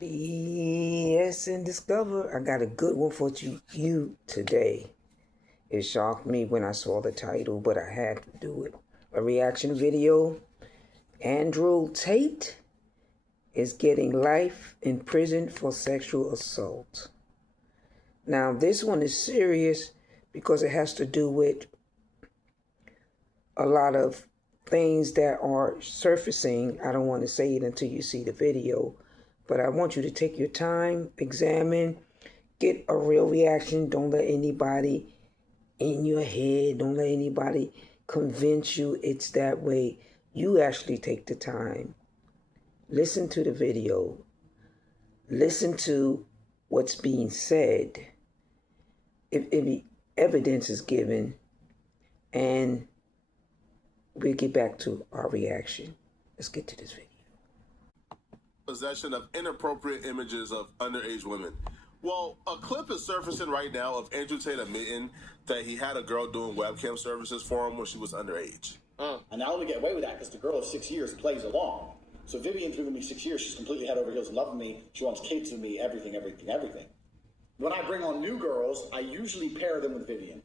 BSdiscover. I got a good one for you today. It shocked me when I saw the title, but I had to do it. A reaction video. Andrew Tate is getting life in prison for sexual assault. Now, this one is serious because it has to do with a lot of things that are surfacing. I don't want to say it until you see the video, but I want you to take your time, examine, get a real reaction. Don't let anybody in your head, don't let anybody convince you it's that way. You actually take the time. Listen to the video. Listen to what's being said. If evidence is given, and we'll get back to our reaction. Let's get to this video. Possession of inappropriate images of underage women. Well, a clip is surfacing right now of Andrew Tate admitting that he had a girl doing webcam services for him when she was underage. And I only get away with that because the girl of 6 years plays along. So Vivian's been with me 6 years. She's completely head over heels in love with me. She wants kids with me, everything. When I bring on new girls, I usually pair them with Vivian.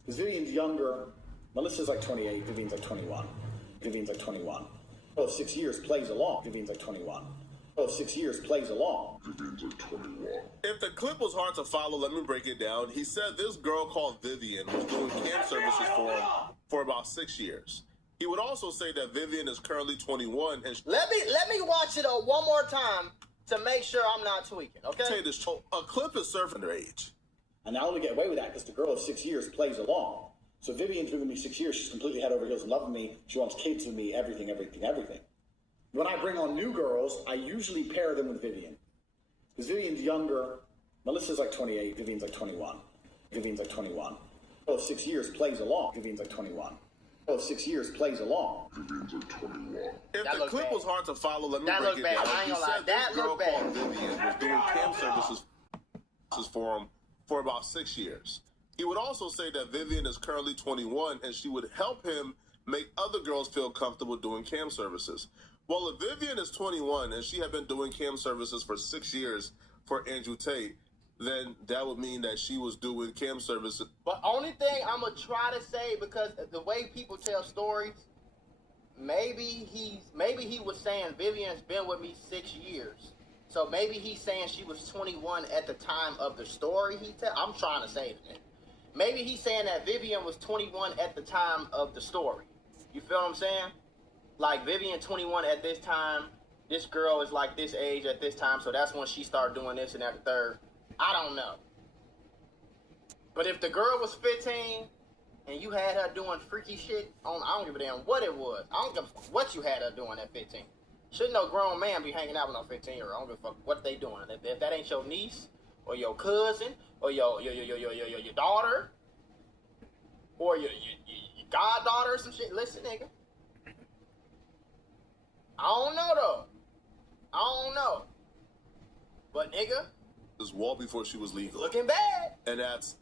Because Vivian's younger. Melissa's like 28. Vivian's like 21. Girl of 6 years plays along. Vivian's like 21. Girl of 6 years plays along. Vivian's like 21. If the clip was hard to follow, let me break it down. He said this girl called Vivian was doing cam services for him for about 6 years. He would also say that Vivian is currently 21 and let me watch it one more time to make sure I'm not tweaking, okay? Tate is a clip is surfing underage. And I only get away with that because the girl of 6 years plays along. So Vivian's been with me 6 years. She's completely head over heels in love with me. She wants kids with me, everything. When I bring on new girls, I usually pair them with Vivian. Because Vivian's younger. Melissa's like 28. Vivian's like 21. Girl of 6 years plays along. Vivian's like 21. Girl of 6 years plays along. Vivian's like 21. If the clip was hard to follow, let me break it down. I ain't gonna lie. This girl called Vivian was doing cam services for him for about 6 years. He would also say that Vivian is currently 21 and she would help him make other girls feel comfortable doing cam services. Well, if Vivian is 21 and she had been doing cam services for 6 years for Andrew Tate, then that would mean that she was doing cam services. But only thing I'm going to try to say, because the way people tell stories, maybe he was saying Vivian's been with me 6 years. So maybe he's saying she was 21 at the time of the story he tell. I'm trying to say that. Maybe he's saying that Vivian was 21 at the time of the story. You feel what I'm saying? Like Vivian 21 at this time, this girl is like this age at this time, so that's when she started doing this and that third. I don't know. But if the girl was 15 and you had her doing freaky shit, I don't give a damn what it was. I don't give a fuck what you had her doing at 15. Shouldn't no grown man be hanging out with no 15-year-old. I don't give a fuck what they doing. If that ain't your niece or your cousin or your daughter or your goddaughter or some shit, listen, nigga. I don't know though. I don't know. But nigga, this wall before she was legal. Looking bad. And that's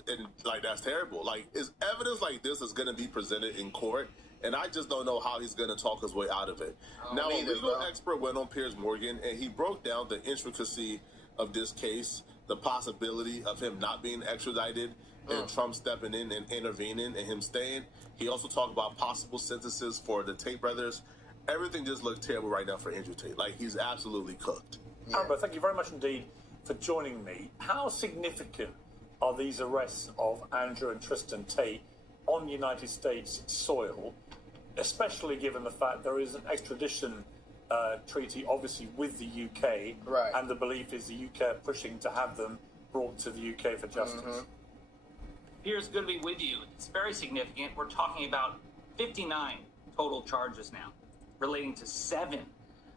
terrible. Like, is evidence like this is gonna be presented in court, and I just don't know how he's gonna talk his way out of it. Now, a legal expert went on Piers Morgan and he broke down the intricacy of this case, the possibility of him not being extradited, and Trump stepping in and intervening and him staying. He also talked about possible sentences for the Tate brothers. Everything just looks terrible right now for Andrew Tate. Like, he's absolutely cooked. Yeah. Amber, thank you very much indeed for joining me. How significant are these arrests of Andrew and Tristan Tate on United States soil, especially given the fact there is an extradition treaty, obviously, with the UK, right? And the belief is the UK are pushing to have them brought to the UK for justice. Piers, good to be with you. It's very significant. We're talking about 59 total charges now, relating to 7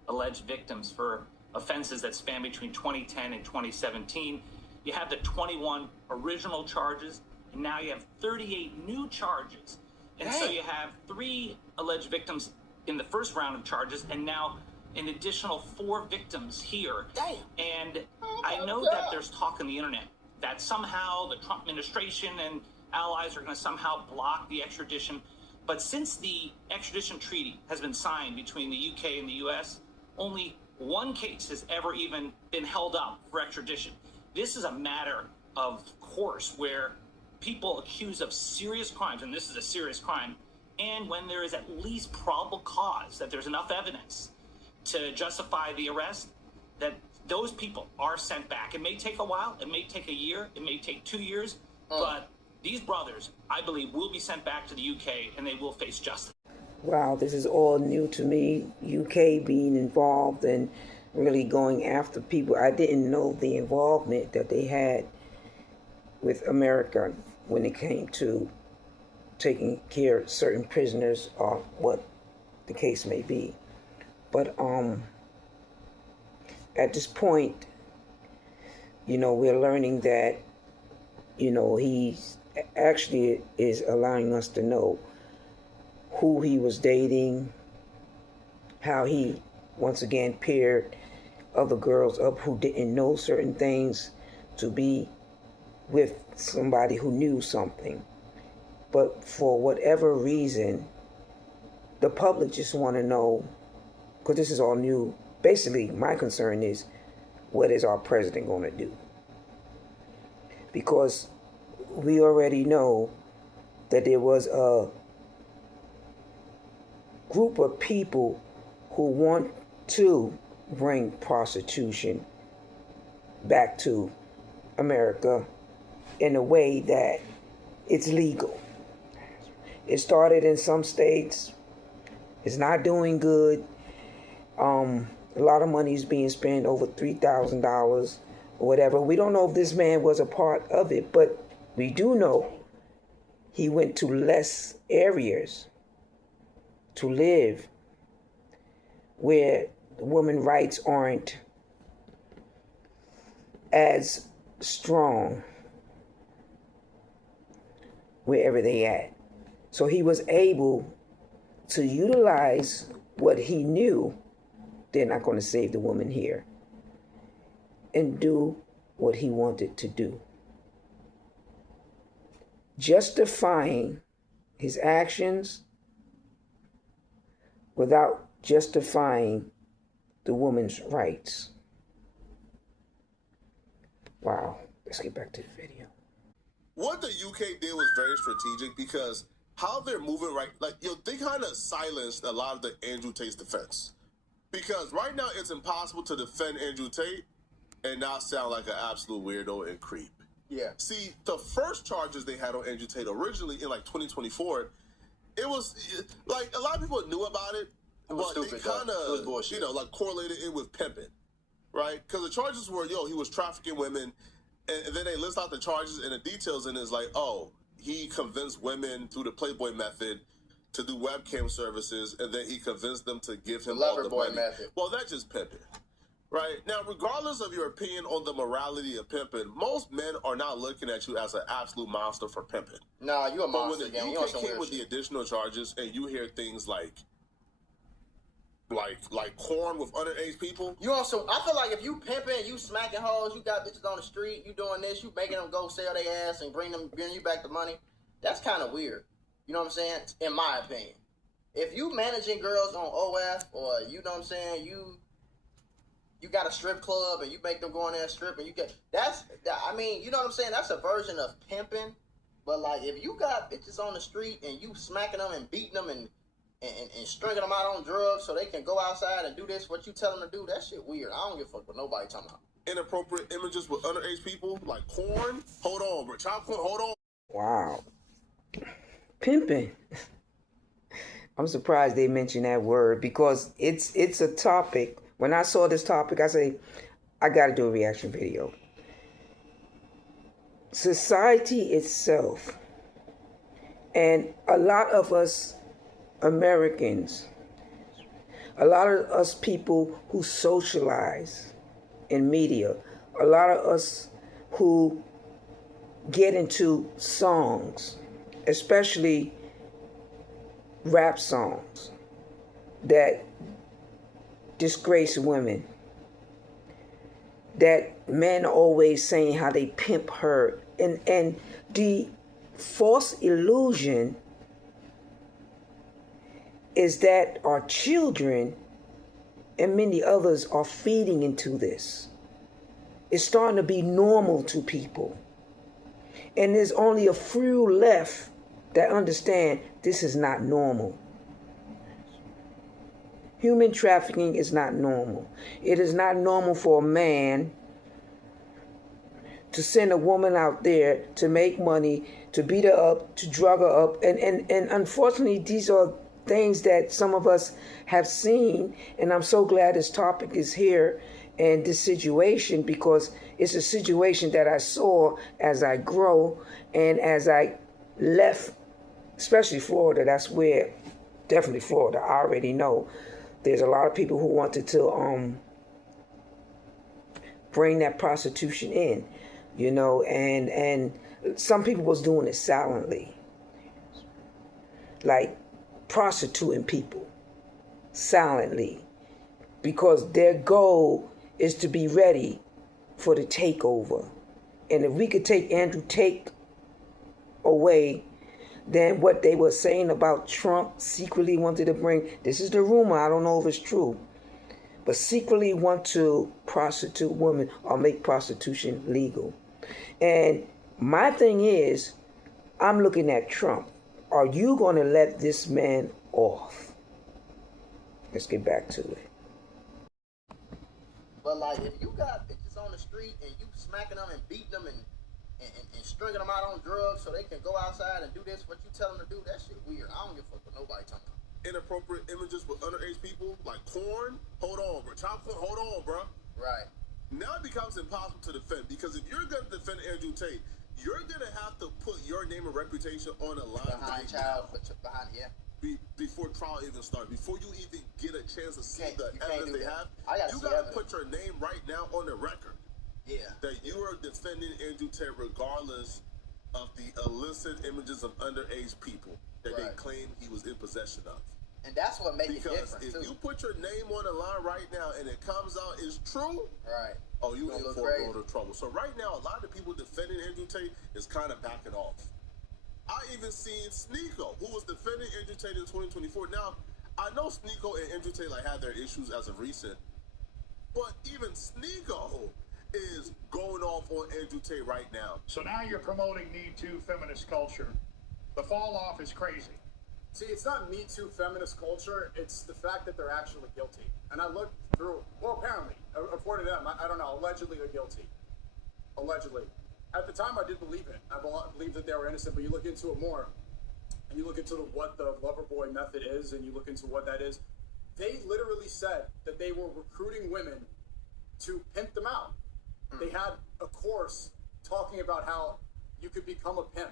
alleged victims for offenses that span between 2010 and 2017. You have the 21 original charges, and now you have 38 new charges. And so you have 3 alleged victims in the first round of charges, and now an additional 4 victims here. Damn. And I know that there's talk on the internet that somehow the Trump administration and allies are going to somehow block the extradition. But since the extradition treaty has been signed between the UK and the US, only one case has ever even been held up for extradition. This is a matter of course where people accused of serious crimes, and this is a serious crime, and when there is at least probable cause that there's enough evidence to justify the arrest, that those people are sent back. It may take a while, it may take a year, it may take 2 years, but these brothers, I believe, will be sent back to the UK and they will face justice. Wow, this is all new to me. UK being involved and really going after people. I didn't know the involvement that they had with America when it came to taking care of certain prisoners or what the case may be. But at this point, you know, we're learning that, you know, he actually is allowing us to know who he was dating, how he once again paired other girls up who didn't know certain things to be with somebody who knew something. But for whatever reason, the public just want to know, because this is all new. Basically, my concern is, what is our president going to do? Because we already know that there was a group of people who want to bring prostitution back to America in a way that it's legal. It started in some states. It's not doing good. A lot of money is being spent, over $3,000 or whatever. We don't know if this man was a part of it, but we do know he went to less areas to live where women's rights aren't as strong wherever they at. So he was able to utilize what he knew they're not going to save the woman here and do what he wanted to do, justifying his actions without justifying the woman's rights. Wow. Let's get back to the video. What the UK did was very strategic because how they're moving right, like, they kind of silenced a lot of the Andrew Tate's defense. Because right now it's impossible to defend Andrew Tate and not sound like an absolute weirdo and creep. Yeah. See, the first charges they had on Andrew Tate originally in like 2024, it was like a lot of people knew about it, but they kind of, you know, like correlated it with pimping, right? Because the charges were, he was trafficking women, and then they list out the charges and the details, and it's like, oh, he convinced women through the Playboy method to do webcam services, and then he convinced them to give him all the money. Method. Well, that's just pimping, right? Now, regardless of your opinion on the morality of pimping, most men are not looking at you as an absolute monster for pimping. Nah, you a monster. But when the UK came with the additional charges, and you hear things like corn with underage people. You also, I feel like if you pimping, you smacking hoes, you got bitches on the street, you doing this, you making them go sell their ass and bring you back the money. That's kind of weird. You know what I'm saying? In my opinion. If you managing girls on OF, or you know what I'm saying, you got a strip club and you make them go in there and strip, and you get, I mean, you know what I'm saying? That's a version of pimping. But like, if you got bitches on the street and you smacking them and beating them and stringing them out on drugs so they can go outside and do this, what you tell them to do, that shit weird. I don't give a fuck what nobody talking about. Inappropriate images with underage people, like corn. Hold on, bro. Child corn, hold on. Wow. Pimping. I'm surprised they mentioned that word, because it's a topic. When I saw this topic, I say, I got to do a reaction video. Society itself, and a lot of us Americans, a lot of us people who socialize in media, a lot of us who get into songs, especially rap songs that disgrace women, that men are always saying how they pimp her, and the false illusion is that our children and many others are feeding into this. It's starting to be normal to people. And there's only a few left that understand this is not normal. Human trafficking is not normal. It is not normal for a man to send a woman out there to make money, to beat her up, to drug her up. And unfortunately, these are things that some of us have seen. And I'm so glad this topic is here and this situation, because it's a situation that I saw as I grow and as I left, especially Florida. That's where, definitely Florida, I already know. There's a lot of people who wanted to bring that prostitution in. You know, and some people was doing it silently, like prostituting people silently, because their goal is to be ready for the takeover. And if we could take Andrew Tate away, then what they were saying about Trump secretly wanted to bring, this is the rumor, I don't know if it's true, but secretly want to prostitute women or make prostitution legal. And my thing is, I'm looking at Trump. Are you going to let this man off? Let's get back to it. But like, if you got bitches on the street and you smacking them and beating them and stringing them out on drugs so they can go outside and do this, what you tell them to do, that shit weird. I don't give a fuck what nobody talking about. Inappropriate images with underage people, like corn, hold on, bro. Child porn, hold on, bro. Right. Now it becomes impossible to defend, because if you're going to defend Andrew Tate, you're going to have to put your name and reputation on the line behind before trial even starts, before you even get a chance to see the evidence they have. You got to put your name right now on the record. Yeah. That you are defending Andrew Tate regardless of the illicit images of underage people that they claim he was in possession of. And that's what makes it different, because if you put your name on the line right now and it comes out is true, right? Oh, you in for a load of trouble. So right now, a lot of the people defending Andrew Tate is kind of backing off. I even seen Sneeko, who was defending Andrew Tate in 2024. Now, I know Sneeko and Andrew Tate like had their issues as of recent, but even Sneeko is going off on Andrew Tate right now. So now you're promoting Me Too feminist culture. The fall off is crazy. See, it's not Me Too feminist culture, it's the fact that they're actually guilty. And I looked through, well, apparently, according to them, I don't know, allegedly they're guilty. Allegedly. At the time, I did believe it. I believed that they were innocent, but you look into it more, and you look into what the lover boy method is, and you look into what that is. They literally said that they were recruiting women to pimp them out. They had a course talking about how you could become a pimp.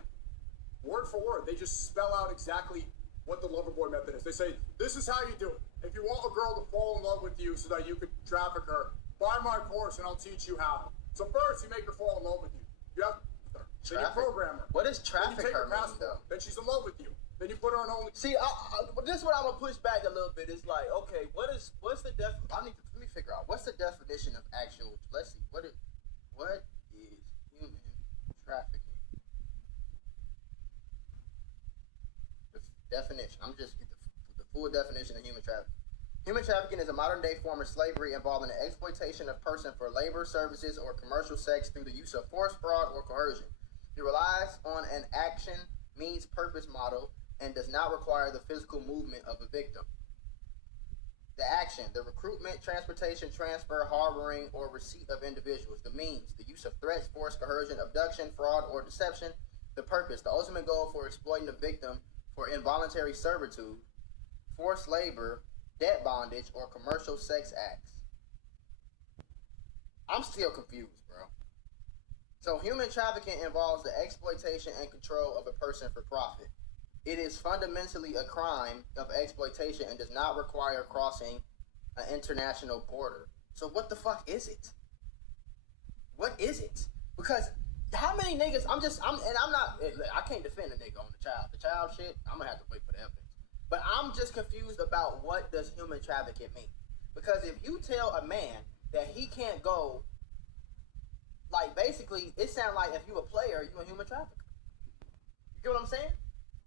Word for word, they just spell out exactly what the lover boy method is. They say, this is how you do it. If you want a girl to fall in love with you so that you could traffic her, buy my course and I'll teach you how. So first, you make her fall in love with you. You have her. Then you program her. What is traffic her mean, though? Then she's in love with you. Then you put her on only. See, this is what I'm gonna push back a little bit. It's like, okay, what's the let me figure out what's the definition of actual. Let's see, what is human trafficking? Definition. I'm just the full definition of human trafficking. Human trafficking is a modern-day form of slavery involving the exploitation of person for labor, services, or commercial sex through the use of force, fraud, or coercion. It relies on an action, means, purpose model and does not require the physical movement of a victim. The action, the recruitment, transportation, transfer, harboring, or receipt of individuals. The means, the use of threats, force, coercion, abduction, fraud, or deception. The purpose, the ultimate goal for exploiting the victim for involuntary servitude, forced labor, debt bondage, or commercial sex acts. I'm still confused, bro. So human trafficking involves the exploitation and control of a person for profit. It is fundamentally a crime of exploitation and does not require crossing an international border. So what the fuck is it? What is it? Because how many niggas, I can't defend a nigga on the child shit, I'm gonna have to wait for the evidence. But I'm just confused about what does human trafficking mean? Because if you tell a man that he can't go, like basically, it sounds like if you a player, you a human trafficker. You get what I'm saying?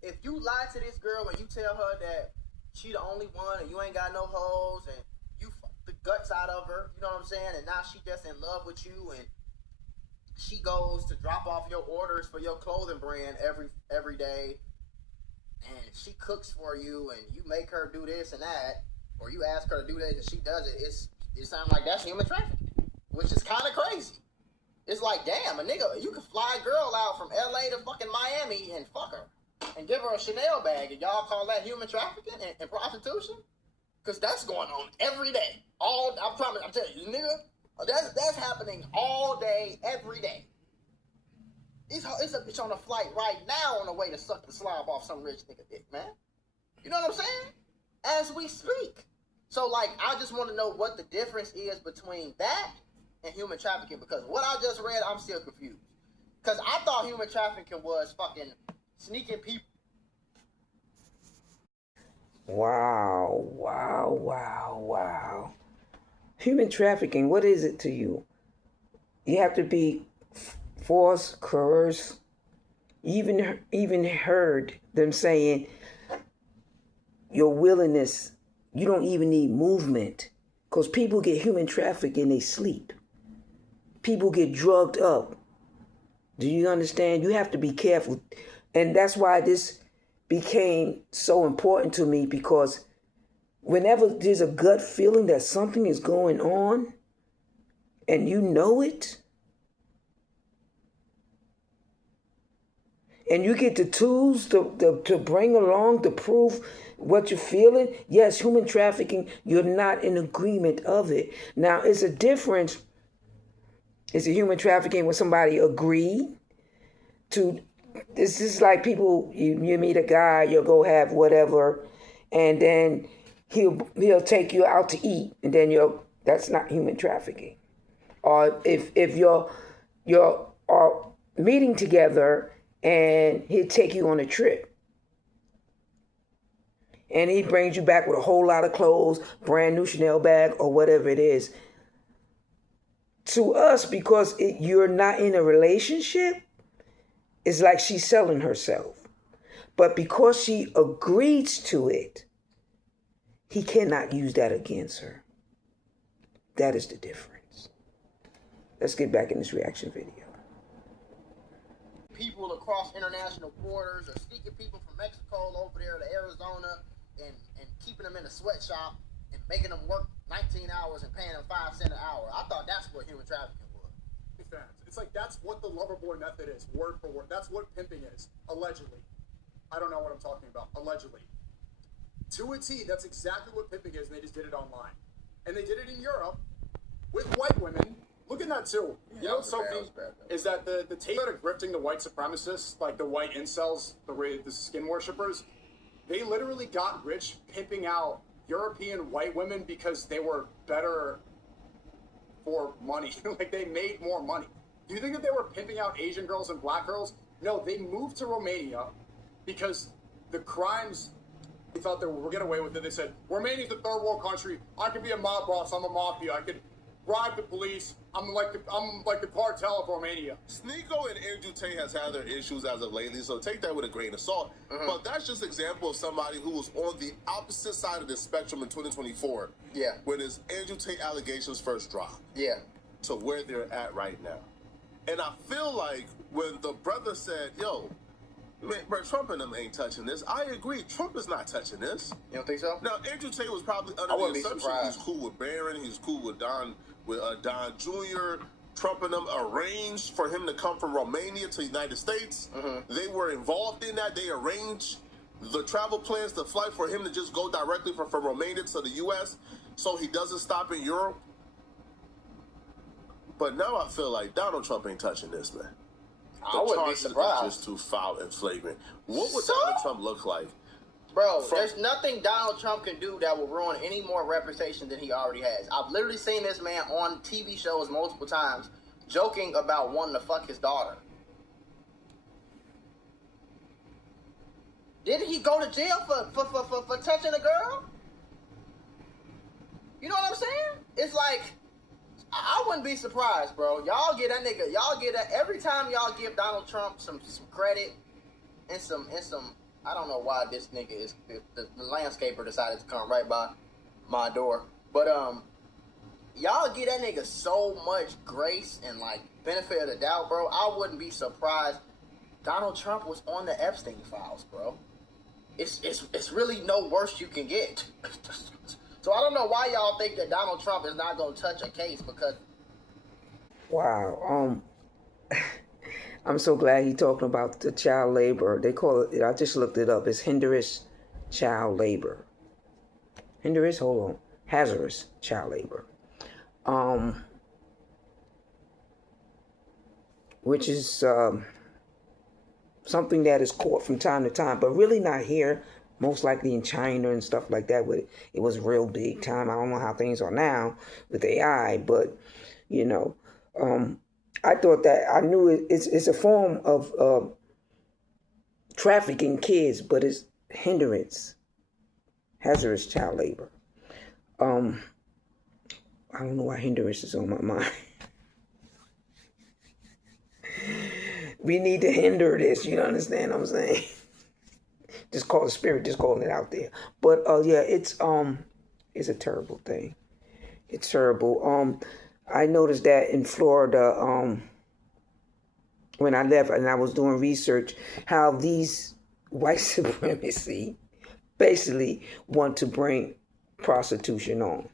If you lie to this girl and you tell her that she the only one and you ain't got no hoes and you fuck the guts out of her, you know what I'm saying? And now she just in love with you, and she goes to drop off your orders for your clothing brand every day, and she cooks for you, and you make her do this and that, or you ask her to do this and she does it. It sounds like that's human trafficking, which is kind of crazy. It's like, damn, a nigga, you can fly a girl out from LA to fucking Miami and fuck her and give her a Chanel bag, and y'all call that human trafficking and prostitution? Because that's going on every day. I'm telling you, nigga, that's happening all day, every day. It's a bitch on a flight right now on the way to suck the slob off some rich nigga dick, man. You know what I'm saying? As we speak. So, like, I just want to know what the difference is between that and human trafficking, because what I just read, I'm still confused. Because I thought human trafficking was fucking sneaking people. Wow. Human trafficking, what is it to you? You have to be forced, coerced. Even heard them saying your willingness, you don't even need movement. Because people get human trafficked in they sleep. People get drugged up. Do you understand? You have to be careful. And that's why this became so important to me, because whenever there's a gut feeling that something is going on and you know it, and you get the tools to bring along to prove what you're feeling, yes, human trafficking, you're not in agreement of it. Now, it's a difference. It's a human trafficking when somebody agreed to. It's just like people, you meet a guy, you'll go have whatever, and then he'll take you out to eat, and then that's not human trafficking. Or if you're meeting together and he'll take you on a trip, and he brings you back with a whole lot of clothes, brand new Chanel bag, or whatever it is. To us, because you're not in a relationship, it's like she's selling herself. But because she agrees to it, he cannot use that against her. That is the difference. Let's get back in this reaction video. People across international borders, or sneaking people from Mexico over there to Arizona and keeping them in a sweatshop and making them work 19 hours and paying them 5 cents an hour. I thought that's what human trafficking was. It's like that's what the lover boy method is, word for word. That's what pimping is, allegedly. I don't know what I'm talking about, allegedly. To a T, that's exactly what pimping is, and they just did it online. And they did it in Europe with white women. Look at that too. Yeah, you know what's so funny is that the Tate that are grifting the white supremacists, like the white incels, the skin worshippers, they literally got rich pimping out European white women because they were better for money. Like, they made more money. Do you think that they were pimping out Asian girls and black girls? No, they moved to Romania because the crimes, they thought they were getting away with it. They said, Romania's a third world country. I could be a mob boss. I'm a mafia. I could bribe the police. I'm like the cartel of Romania. Sneeko and Andrew Tate has had their issues as of lately, so take that with a grain of salt. But that's just an example of somebody who was on the opposite side of the spectrum in 2024. Yeah. When his Andrew Tate allegations first dropped. Yeah. To where they're at right now. And I feel like when the brother said, yo, man, bro, Trump and them ain't touching this, I agree. Trump is not touching this. You don't think so? Now, Andrew Tate was probably under the assumption he's cool with Barron, he's cool with Don Jr. Trump and them arranged for him to come from Romania to the United States. They were involved in that. They arranged the travel plans, the flight for him to just go directly from Romania to the U.S. so he doesn't stop in Europe. But now I feel like Donald Trump ain't touching this, man. I wouldn't be surprised. Are just too foul and flagrant. What would Donald Trump look like? Bro, there's nothing Donald Trump can do that will ruin any more reputation than he already has. I've literally seen this man on TV shows multiple times joking about wanting to fuck his daughter. Didn't he go to jail for touching a girl? You know what I'm saying? It's like, I wouldn't be surprised, bro. Y'all get that nigga. Y'all get that every time y'all give Donald Trump some credit and some. I don't know why this nigga is the landscaper decided to come right by my door, but y'all give that nigga so much grace and like benefit of the doubt, bro. I wouldn't be surprised. Donald Trump was on the Epstein files, bro. It's really no worse you can get. So I don't know why y'all think that Donald Trump is not gonna touch a case because. Wow. I'm so glad he talking about the child labor. They call it. I just looked it up. It's hindrance child labor. Hindrance. Hold on. Hazardous child labor. Which is something that is caught from time to time, but really not here. Most likely in China and stuff like that. But it was real big time. I don't know how things are now with AI, but you know, I thought that I knew it's a form of trafficking kids, but it's hindrance, hazardous child labor. I don't know why hindrance is on my mind. We need to hinder this. You understand what I'm saying? Just call the spirit, just calling it out there. But yeah, it's a terrible thing. It's terrible. I noticed that in Florida, when I left and I was doing research, how these white supremacy basically want to bring prostitution on.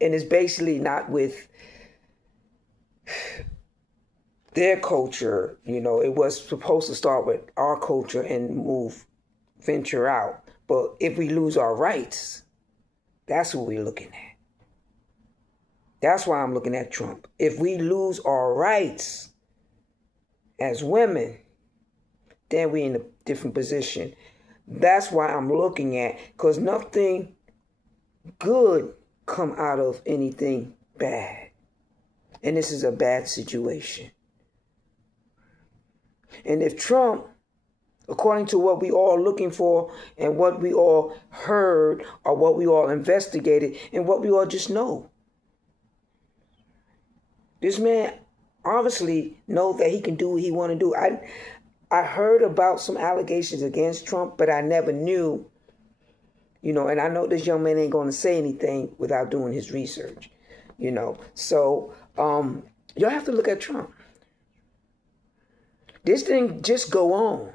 And it's basically not with their culture, you know. It was supposed to start with our culture and venture out. But if we lose our rights, that's what we're looking at. That's why I'm looking at Trump. If we lose our rights as women, then we're in a different position. That's why I'm looking at, because nothing good come out of anything bad. And this is a bad situation. And if Trump, according to what we all looking for and what we all heard or what we all investigated and what we all just know, this man obviously knows that he can do what he want to do. I heard about some allegations against Trump, but I never knew, you know, and I know this young man ain't going to say anything without doing his research, you know. So y'all have to look at Trump. This thing just go on.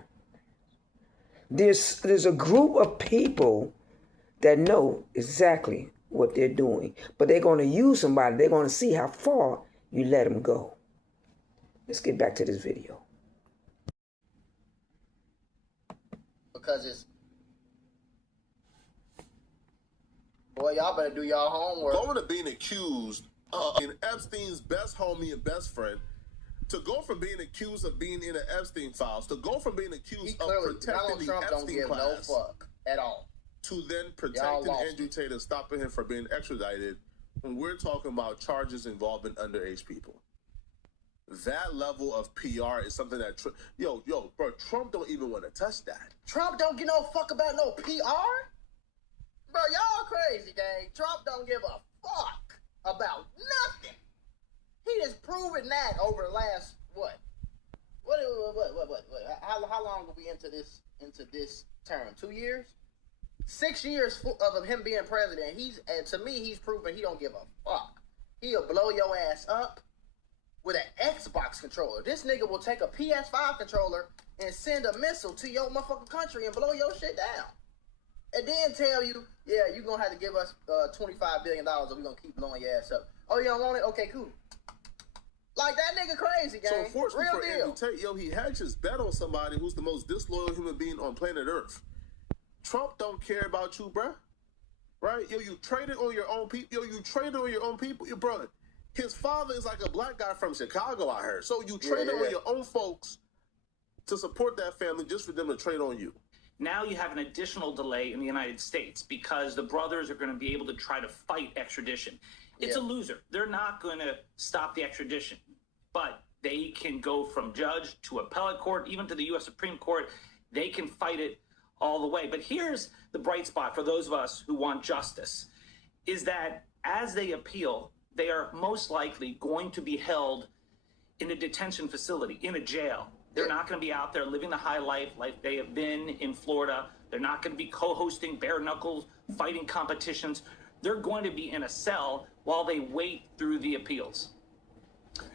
There's a group of people that know exactly what they're doing, but they're going to use somebody. They're going to see how far you let them go. Let's get back to this video. Because it's, boy, y'all better do y'all homework. Going to being accused of being Epstein's best homie and best friend, to go from being accused of being in the Epstein files, to go from being accused of protecting the Trump Epstein don't give class, no fuck at all, to then protecting Andrew Tate and stopping him from being extradited, when we're talking about charges involving underage people. That level of PR is something that, bro, Trump don't even want to touch that. Trump don't give no fuck about no PR? Bro, y'all crazy, gang. Trump don't give a fuck about nothing. He just proven that over the last, what? How long are we into this term? 2 years? 6 years of him being president. To me, he's proven he don't give a fuck. He'll blow your ass up with an Xbox controller. This nigga will take a PS5 controller and send a missile to your motherfucking country and blow your shit down. And then tell you, yeah, you're going to have to give us $25 billion or we're going to keep blowing your ass up. Oh, you don't want it? Okay, cool. Like, that nigga crazy, gang. So, unfortunately Real for deal. Andrew Tate, he hedged his bet on somebody who's the most disloyal human being on planet Earth. Trump don't care about you, bruh. Right? You traded on your own people. You traded on your own people. Your brother. His father is like a black guy from Chicago, I heard. So you traded on your own folks to support that family just for them to trade on you. Now you have an additional delay in the United States because the brothers are going to be able to try to fight extradition. It's a loser. They're not going to stop the extradition, but they can go from judge to appellate court, even to the U.S. Supreme Court. They can fight it all the way. But here's the bright spot for those of us who want justice, is that as they appeal, they are most likely going to be held in a detention facility, in a jail. They're not going to be out there living the high life like they have been in Florida. They're not going to be co-hosting bare knuckles fighting competitions. they're going to be in a cell while they wait through the appeals.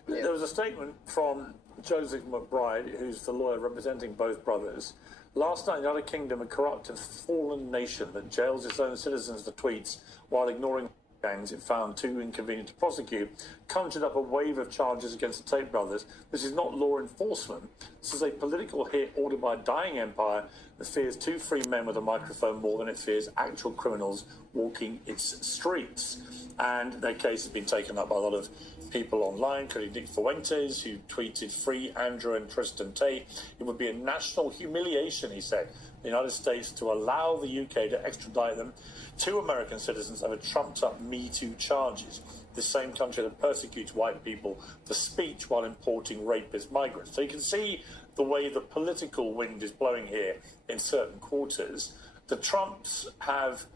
There was a statement from Joseph McBride, who's the lawyer representing both brothers. Last night, the United Kingdom, a corrupt and fallen nation that jails its own citizens for tweets while ignoring gangs it found too inconvenient to prosecute, conjured up a wave of charges against the Tate brothers. This is not law enforcement. This is a political hit ordered by a dying empire that fears two free men with a microphone more than it fears actual criminals walking its streets. And their case has been taken up by a lot of people online, including Nick Fuentes, who tweeted, "Free Andrew and Tristan Tate. It would be a national humiliation," he said, the United States to allow the UK to extradite them. Two American citizens over trumped-up Me Too charges. The same country that persecutes white people for speech while importing rapist migrants. So you can see the way the political wind is blowing here in certain quarters. The Trumps have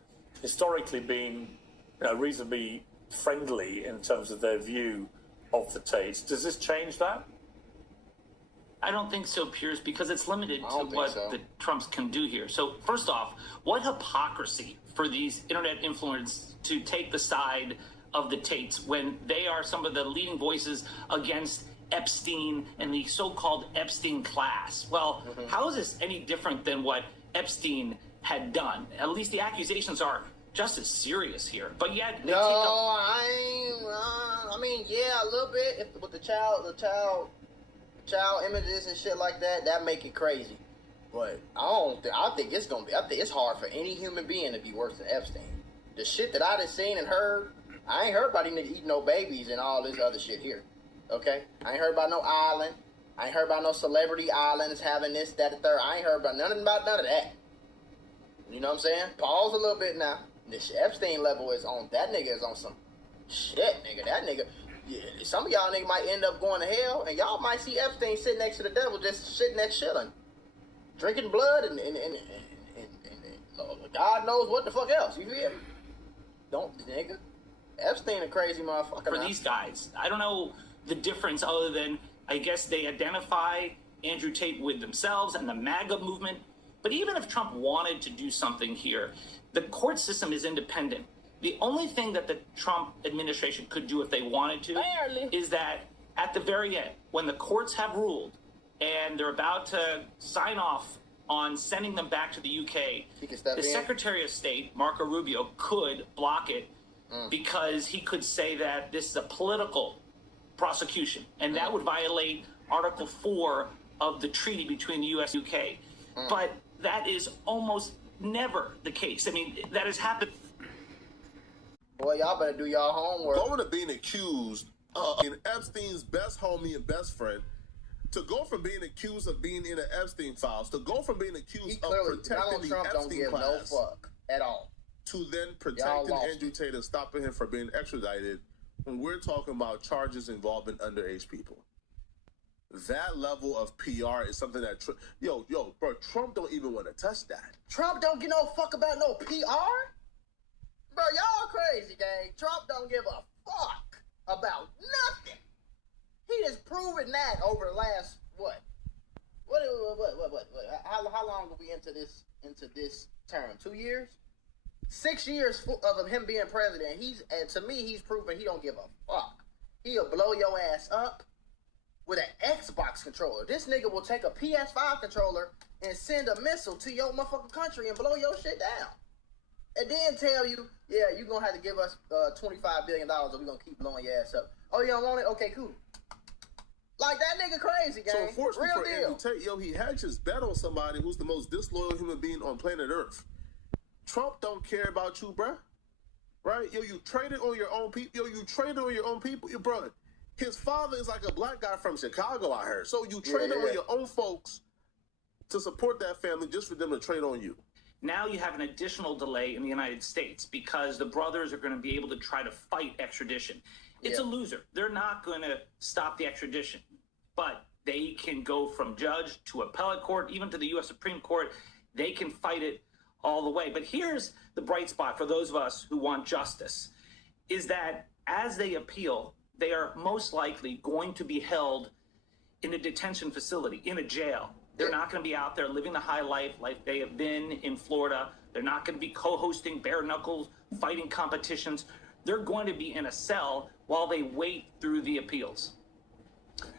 historically been reasonably friendly in terms of their view of the Tates. Does this change that? I don't think so, Piers, because it's limited to what the Trumps can do here. So first off, what hypocrisy for these internet influencers to take the side of the Tates when they are some of the leading voices against Epstein and the so-called Epstein class. Well, how is this any different than what Epstein had done? At least the accusations are just as serious here. But yet, they I mean, yeah, a little bit. With the child images and shit like that, that make it crazy. But I think it's gonna be. I think it's hard for any human being to be worse than Epstein. The shit that I done seen and heard, I ain't heard about these niggas eating no babies and all this other shit here. Okay, I ain't heard about no island. I ain't heard about no celebrity islands having this, that, and third. I ain't heard about none of that. You know what I'm saying? Pause a little bit now. This Epstein level is on. That nigga is on some shit, nigga. That nigga. Yeah, some of y'all niggas might end up going to hell, and y'all might see Epstein sitting next to the devil, just sitting there chilling, drinking blood, and God knows what the fuck else. You feel me? Don't, nigga. Epstein a crazy motherfucker. For these guys, I don't know the difference other than I guess they identify Andrew Tate with themselves and the MAGA movement. But even if Trump wanted to do something here, the court system is independent. The only thing that the Trump administration could do if they wanted to is that at the very end, when the courts have ruled and they're about to sign off on sending them back to the UK, the Secretary of State, Marco Rubio, could block it because he could say that this is a political prosecution, and that would violate Article 4 of the treaty between the U.S. and UK. But that is almost never the case. I mean, that has happened. Boy, y'all better do y'all homework. Going to being accused in Epstein's best homie and best friend, to go from being accused of being in the Epstein files, to go from being accused of protecting the Epstein class, no fuck at all, to then protecting Andrew Tate and stopping him from being extradited, when we're talking about charges involving underage people. That level of PR is something that, bro, Trump don't even want to touch that. Trump don't give no fuck about no PR? Bro, y'all crazy, gang. Trump don't give a fuck about nothing. He has proven that over the last, how long are we into this term? 2 years? 6 years of him being president. To me, he's proven he don't give a fuck. He'll blow your ass up with an Xbox controller. This nigga will take a PS5 controller and send a missile to your motherfucking country and blow your shit down. And then tell you, yeah, you're going to have to give us $25 billion or we're going to keep blowing your ass up. Oh, you don't want it? Okay, cool. Like, that nigga crazy, gang. So, unfortunately for Andrew Tate, he hedged his bet on somebody who's the most disloyal human being on planet Earth. Trump don't care about you, bruh. Right? You traded on your own people. You traded on your own people. Your brother. His father is like a black guy from Chicago, I heard. So you traded on your own folks to support that family just for them to trade on you. Now you have an additional delay in the United States because the brothers are going to be able to try to fight extradition. It's a loser. They're not going to stop the extradition, but they can go from judge to appellate court, even to the U.S. Supreme Court. They can fight it all the way. But here's the bright spot for those of us who want justice, is that as they appeal, they are most likely going to be held in a detention facility, in a jail. They're not going to be out there living the high life like they have been in Florida. They're not going to be co-hosting bare-knuckles fighting competitions, they're going to be in a cell while they wait through the appeals.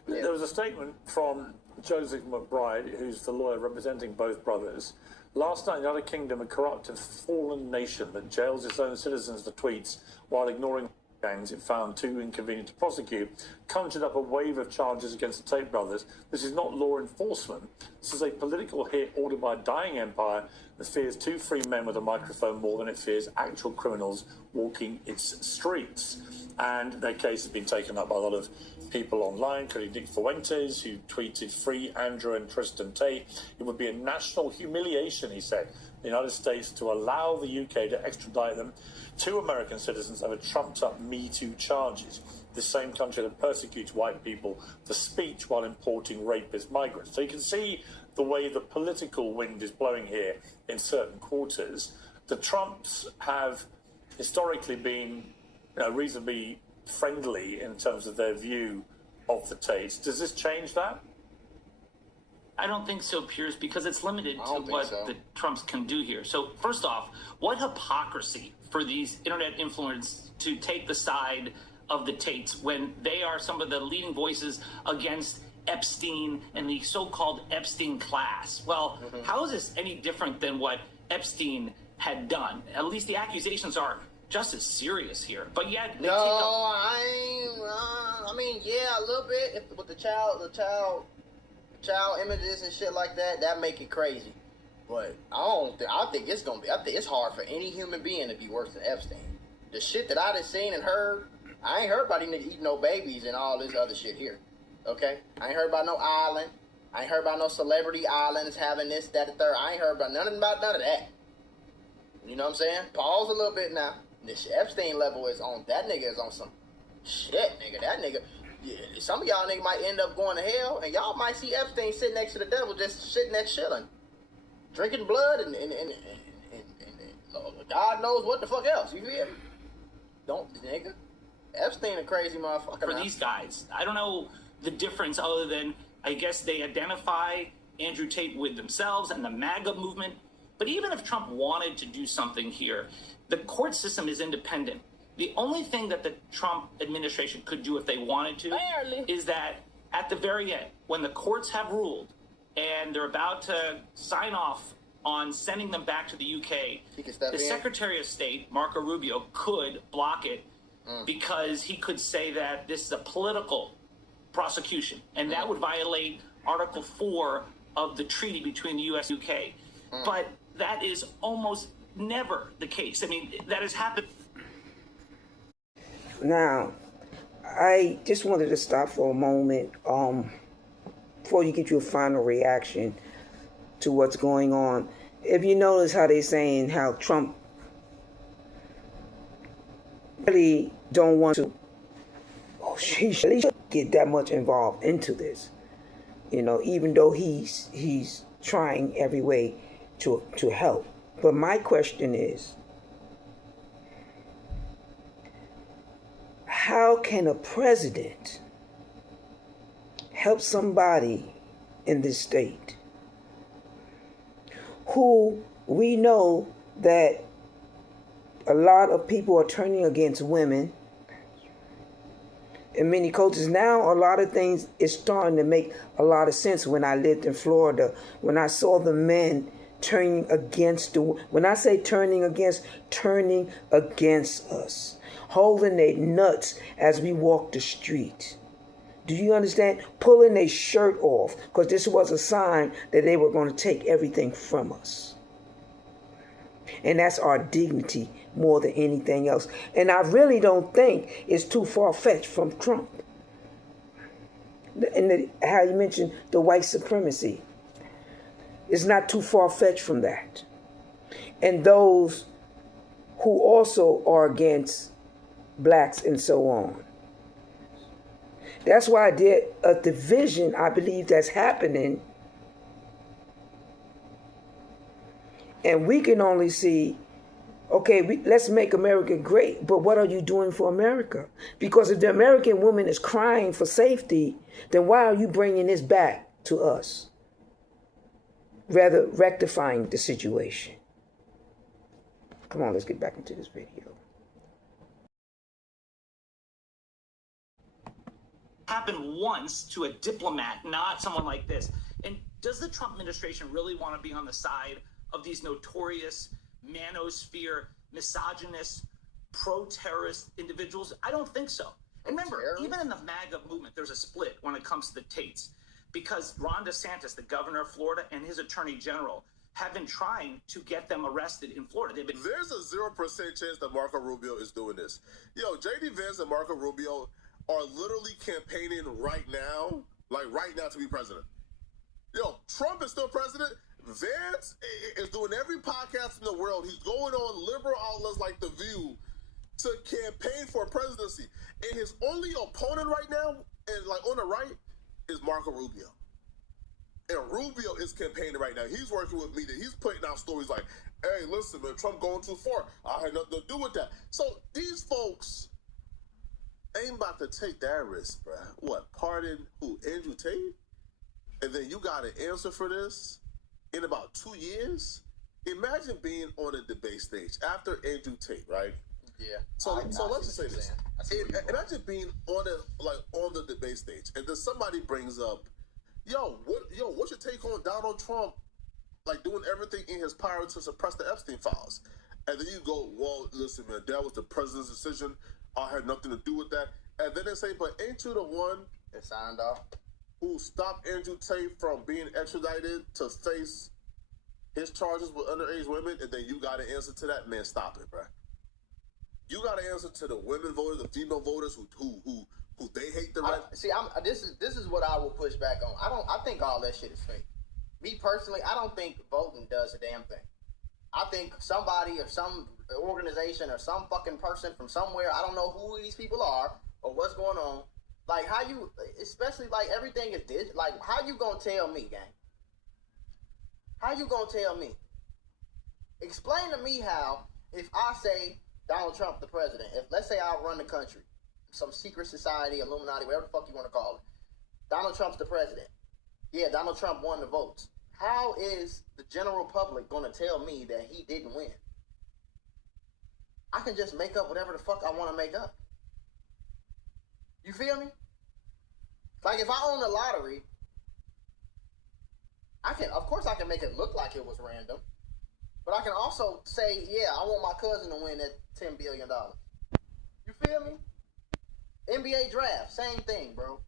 There was a statement from Joseph McBride, who's the lawyer representing both brothers. Last night, the United Kingdom, a corrupt and fallen nation that jails its own citizens for tweets while ignoring gangs it found too inconvenient to prosecute, conjured up a wave of charges against the Tate brothers. This is not law enforcement. This is a political hit ordered by a dying empire that fears two free men with a microphone more than it fears actual criminals walking its streets. And their case has been taken up by a lot of people online, including Nick Fuentes, who tweeted, "Free Andrew and Tristan Tate. It would be a national humiliation," he said, the United States to allow the UK to extradite them. Two American citizens over trumped-up Me Too charges. The same country that persecutes white people for speech while importing rapist migrants. So you can see the way the political wind is blowing here in certain quarters. The Trumps have historically been reasonably friendly in terms of their view of the Tates. Does this change that? I don't think so, Piers, because it's limited to what the Trumps can do here. So first off, what hypocrisy for these internet influencers to take the side of the Tates when they are some of the leading voices against Epstein and the so-called Epstein class. Well, how is this any different than what Epstein had done? At least the accusations are just as serious here. But yet, they I mean, yeah, a little bit. With the child images and shit like that, that make it crazy. But I think it's hard for any human being to be worse than Epstein. The shit that I done seen and heard, I ain't heard about these niggas eating no babies and all this other shit here. Okay? I ain't heard about no island. I ain't heard about no celebrity islands having this, that, the third. I ain't heard about none of that. You know what I'm saying? Pause a little bit now. This Epstein level is on, that nigga is on some shit, nigga. That nigga, yeah, some of y'all niggas might end up going to hell, and y'all might see Epstein sitting next to the devil just sitting there chilling, drinking blood, and God knows what the fuck else. You hear me? Don't, nigga. Epstein a crazy motherfucker. For these guys, I don't know the difference other than, I guess they identify Andrew Tate with themselves and the MAGA movement. But even if Trump wanted to do something here, the court system is independent. The only thing that the Trump administration could do if they wanted to is that at the very end, when the courts have ruled and they're about to sign off on sending them back to the UK, the Secretary of State, Marco Rubio, could block it because he could say that this is a political prosecution, and that would violate Article 4 of the treaty between the US and UK. But that is almost never the case. I mean, that has happened. Now, I just wanted to stop for a moment before you get your final reaction to what's going on. If you notice how they're saying how Trump really don't want to, he should get that much involved into this, even though he's trying every way to help. But my question is, how can a president help somebody in this state who we know that a lot of people are turning against women in many cultures? Now a lot of things is starting to make a lot of sense. When I lived in Florida, when I saw the men turning against when I say turning against us, holding their nuts as we walk the street. Do you understand? Pulling their shirt off, because this was a sign that they were going to take everything from us. And that's our dignity more than anything else. And I really don't think it's too far-fetched from Trump. And how you mentioned the white supremacy. It's not too far-fetched from that. And those who also are against blacks and so on. That's why I did a division, I believe, that's happening. And we can only see, okay, let's make America great, but what are you doing for America? Because if the American woman is crying for safety, then why are you bringing this back to us? Rather rectifying the situation. Come on, let's get back into this video. Happened once to a diplomat, not someone like this. And does the Trump administration really want to be on the side of these notorious manosphere, misogynist, pro-terrorist individuals? I don't think so. And remember, even in the MAGA movement, there's a split when it comes to the Tates, because Ron DeSantis, the governor of Florida, and his attorney general have been trying to get them arrested in Florida. There's a 0% chance that Marco Rubio is doing this. Yo, J.D. Vance and Marco Rubio are literally campaigning right now, to be president. Yo, Trump is still president. Vance is doing every podcast in the world. He's going on liberal outlets like The View to campaign for presidency. And his only opponent right now, and on the right, is Marco Rubio. And Rubio is campaigning right now. He's working with media. He's putting out stories like, hey, listen, man, Trump going too far. I had nothing to do with that. So these folks ain't about to take that risk, bruh. What, pardon who? Andrew Tate? And then you got an answer for this in about 2 years? Imagine being on a debate stage after Andrew Tate, right? Yeah. So let's just say this. Imagine being on the debate stage, and then somebody brings up, what's your take on Donald Trump, doing everything in his power to suppress the Epstein files? And then you go, well, listen, man, that was the president's decision. I had nothing to do with that. And then they say, but ain't you the one that signed off who stopped Andrew Tate from being extradited to face his charges with underage women? And then you got an answer to that? Man, stop it, bro. You got an answer to the women voters, the female voters who they hate the right. This is what I will push back on. I think all that shit is fake. Me personally, I don't think voting does a damn thing. I think somebody or some organization or some fucking person from somewhere, I don't know who these people are or what's going on. How you, especially everything is digital. How you gonna tell me, gang? How you gonna tell me? Explain to me how, if I say Donald Trump the president, if let's say I run the country, some secret society, Illuminati, whatever the fuck you want to call it, Donald Trump's the president. Yeah, Donald Trump won the votes. How is the general public going to tell me that he didn't win? I can just make up whatever the fuck I want to make up. You feel me? If I own the lottery, of course I can make it look like it was random, but I can also say, yeah, I want my cousin to win that $10 billion. You feel me? NBA draft, same thing, bro.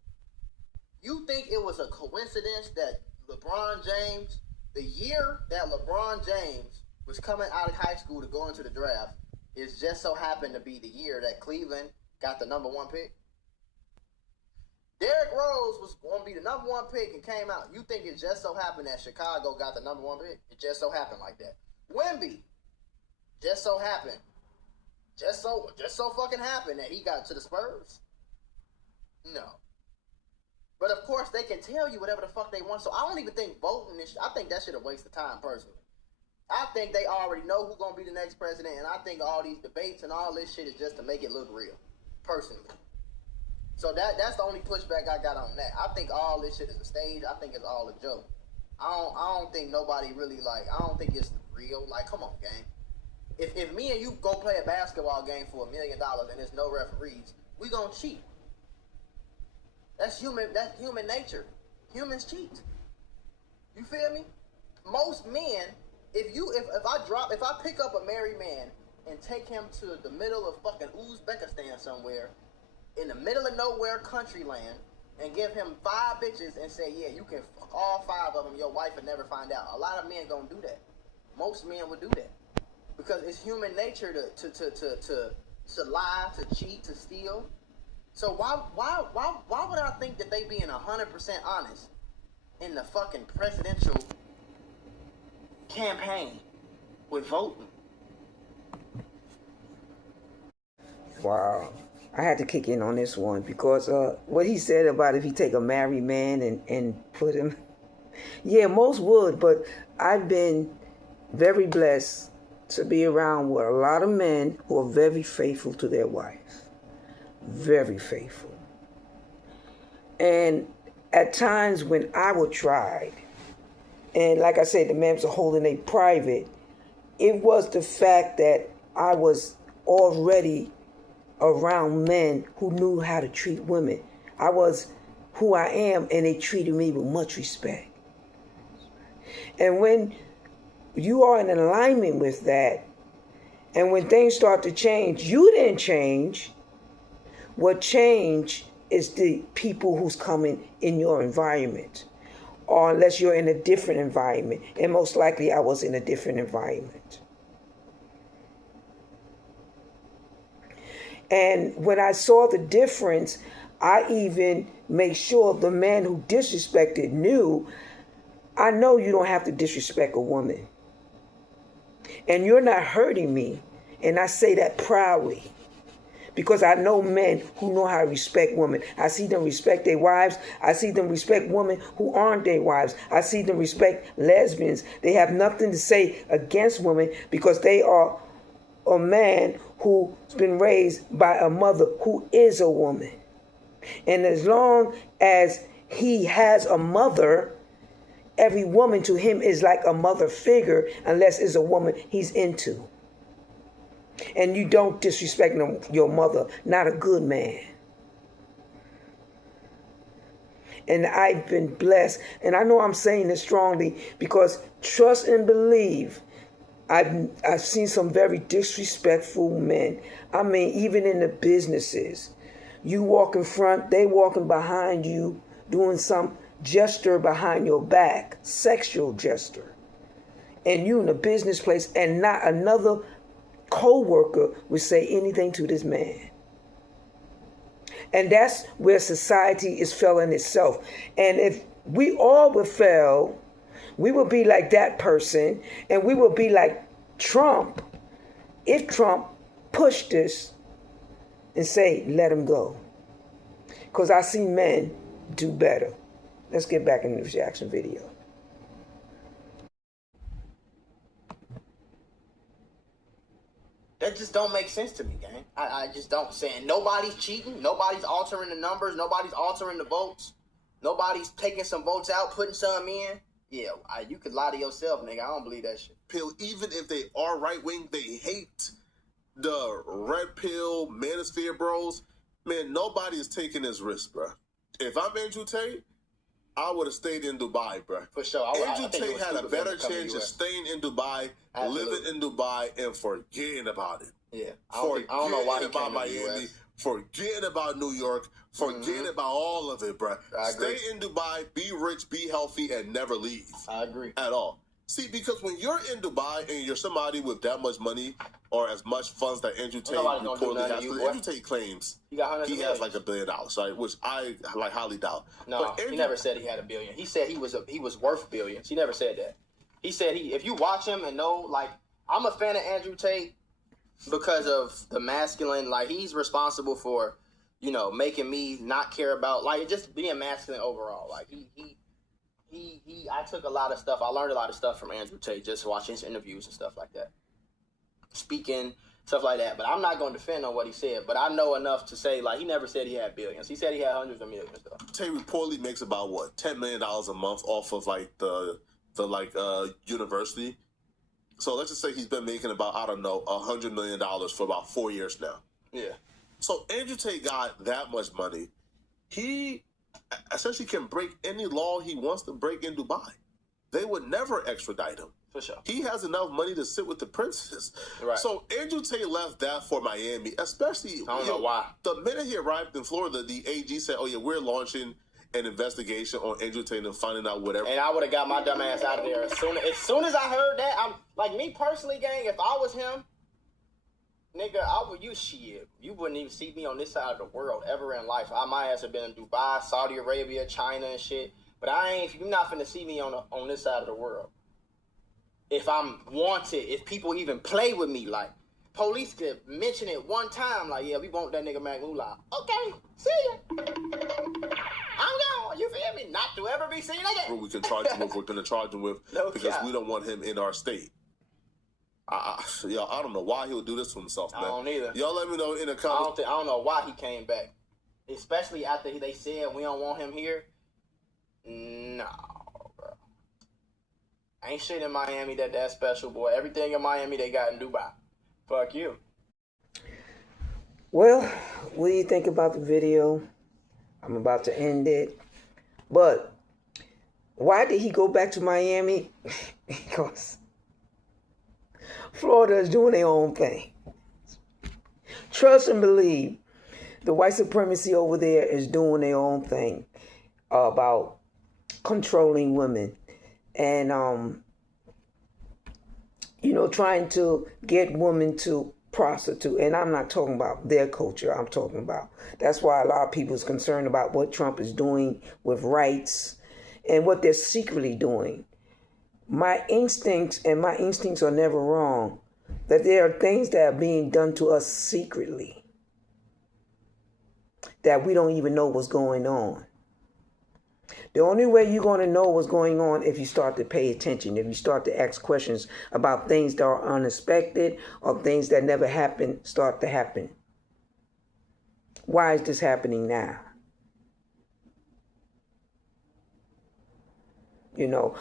You think it was a coincidence that LeBron James, the year that LeBron James was coming out of high school to go into the draft, is just so happened to be the year that Cleveland got the number 1 pick? Derrick Rose was going to be the number 1 pick and came out. You think it just so happened that Chicago got the number 1 pick? It just so happened like that. Wemby, just so happened. Just so fucking happened that he got to the Spurs? No. But of course, they can tell you whatever the fuck they want. So I don't even think voting is. I think that shit a waste of time, personally. I think they already know who's gonna be the next president, and I think all these debates and all this shit is just to make it look real, personally. So that's the only pushback I got on that. I think all this shit is a stage. I think it's all a joke. I don't think nobody really I don't think it's real. Come on, gang. If me and you go play a basketball game for $1 million and there's no referees, we gonna cheat. That's human nature. Humans cheat. You feel me? Most men, if I pick up a married man and take him to the middle of fucking Uzbekistan somewhere, in the middle of nowhere country land, and give him 5 bitches and say, yeah, you can fuck all 5 of them, your wife would never find out. A lot of men gonna do that. Most men would do that. Because it's human nature to lie, to cheat, to steal. So why would I think that they being 100% honest in the fucking presidential campaign with voting? Wow. I had to kick in on this one because what he said about if he take a married man and put him... Yeah, most would, but I've been very blessed to be around with a lot of men who are very faithful to their wives. Very faithful. And at times when I was tried, and like I said, the men were holding a private, it was the fact that I was already around men who knew how to treat women. I was who I am, and they treated me with much respect. And when you are in alignment with that, and when things start to change, you didn't change. What changed is the people who's coming in your environment. Or unless you're in a different environment. And most likely I was in a different environment. And when I saw the difference, I even made sure the man who disrespected knew, I know you don't have to disrespect a woman. And you're not hurting me. And I say that proudly. Because I know men who know how to respect women. I see them respect their wives. I see them respect women who aren't their wives. I see them respect lesbians. They have nothing to say against women because they are a man who's been raised by a mother who is a woman. And as long as he has a mother, every woman to him is like a mother figure unless it's a woman he's into. And you don't disrespect your mother, not a good man. And I've been blessed. And I know I'm saying this strongly because trust and believe. I've seen some very disrespectful men. I mean, even in the businesses. You walk in front, they walking behind you, doing some gesture behind your back, sexual gesture. And you in a business place and not another co-worker would say anything to this man. And that's where society is failing itself. And if we all would fail, we would be like that person, and we would be like Trump if Trump pushed this and say, let him go. Because I see men do better. Let's get back into the reaction video. That just don't make sense to me, gang. I just don't. Saying nobody's cheating, nobody's altering the numbers, nobody's altering the votes, nobody's taking some votes out, putting some in. Yeah, you could lie to yourself, nigga. I don't believe that shit. Pill, even if they are right wing, they hate the red pill manosphere bros. Man, nobody is taking this risk, bro. If I'm Andrew Tate, I would have stayed in Dubai, bro. For sure. Andrew Tate had a better chance of staying in Dubai, living in Dubai, and forgetting about it. Yeah. I don't know why he came to Miami, forgetting about New York, forgetting about all of it, bro. Stay in Dubai, be rich, be healthy, and never leave. I agree. At all. See, because when you're in Dubai and you're somebody with that much money or as much funds that Andrew Tate reportedly has, because Andrew Tate claims he has like $1 billion, right? Which I like highly doubt. No, he never said he had $1 billion. He said he was worth billions. He never said that. He said if you watch him and know, like, I'm a fan of Andrew Tate because of the masculine, like, he's responsible for, you know, making me not care about, like, just being masculine overall. Like, I took a lot of stuff. I learned a lot of stuff from Andrew Tate just watching his interviews and stuff like that. Speaking, stuff like that. But I'm not going to defend on what he said. But I know enough to say, like, he never said he had billions. He said he had hundreds of millions, though. Tate reportedly makes about, what, $10 million a month off of, like, the university. So let's just say he's been making about, I don't know, $100 million for about 4 years now. Yeah. So Andrew Tate got that much money. He essentially can break any law he wants to break in Dubai. They would never extradite him. For sure. He has enough money to sit with the princes. Right. So Andrew Tate left that for Miami, especially. I don't know why. The minute he arrived in Florida, the AG said, oh, yeah, we're launching an investigation on Andrew Tate and finding out whatever. And I would have got my dumb ass out of there as soon as I heard that. I'm like, me personally, gang, if I was him, nigga, you wouldn't even see me on this side of the world ever in life. I might have been in Dubai, Saudi Arabia, China and shit. But you're not finna see me on this side of the world. If I'm wanted, if people even play with me, like, police could mention it one time, like, yeah, we want that nigga Mac Moolah. Okay, see ya. I'm gone, you feel me? Not to ever be seen again. We can charge him with, we're gonna charge him with, no because cap. we don't want him in our state. I don't know why he would do this to himself, man. I don't either. Y'all let me know in the comments. I don't know why he came back. Especially after they said we don't want him here. No, bro. Ain't shit in Miami that special, boy. Everything in Miami they got in Dubai. Fuck you. Well, what do you think about the video? I'm about to end it. But why did he go back to Miami? Because Florida is doing their own thing. Trust and believe, the white supremacy over there is doing their own thing about controlling women and, trying to get women to prostitute. And I'm not talking about their culture. I'm talking about, that's why a lot of people is concerned about what Trump is doing with rights and what they're secretly doing. My instincts are never wrong, that there are things that are being done to us secretly that we don't even know what's going on. The only way you're going to know what's going on if you start to pay attention, if you start to ask questions about things that are unexpected or things that never happened start to happen. Why is this happening now?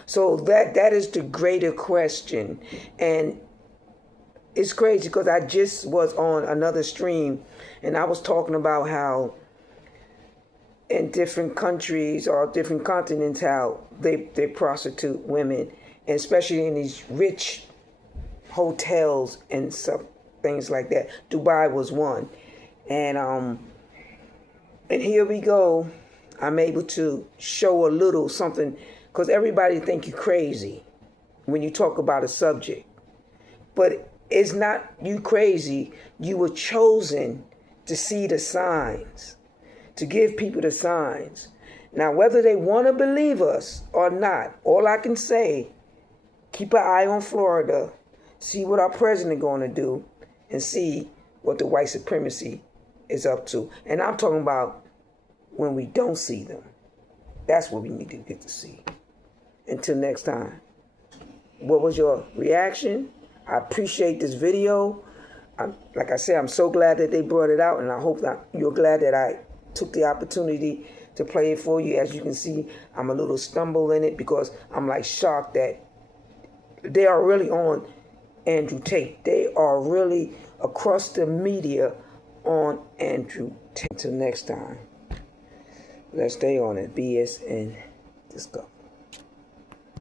So that is the greater question. And it's crazy because I just was on another stream and I was talking about how in different countries or different continents, how they prostitute women, and especially in these rich hotels and some things like that. Dubai was one. And here we go. I'm able to show a little something, because everybody think you're crazy when you talk about a subject. But it's not you crazy. You were chosen to see the signs, to give people the signs. Now, whether they want to believe us or not, all I can say, keep an eye on Florida, see what our president going to do, and see what the white supremacy is up to. And I'm talking about when we don't see them. That's what we need to get to see. Until next time, what was your reaction? I appreciate this video. Like I said, I'm so glad that they brought it out, and I hope that you're glad that I took the opportunity to play it for you. As you can see, I'm a little stumbled in it because I'm like shocked that they are really on Andrew Tate. They are really across the media on Andrew Tate. Until next time, let's stay on it. BS and Discover.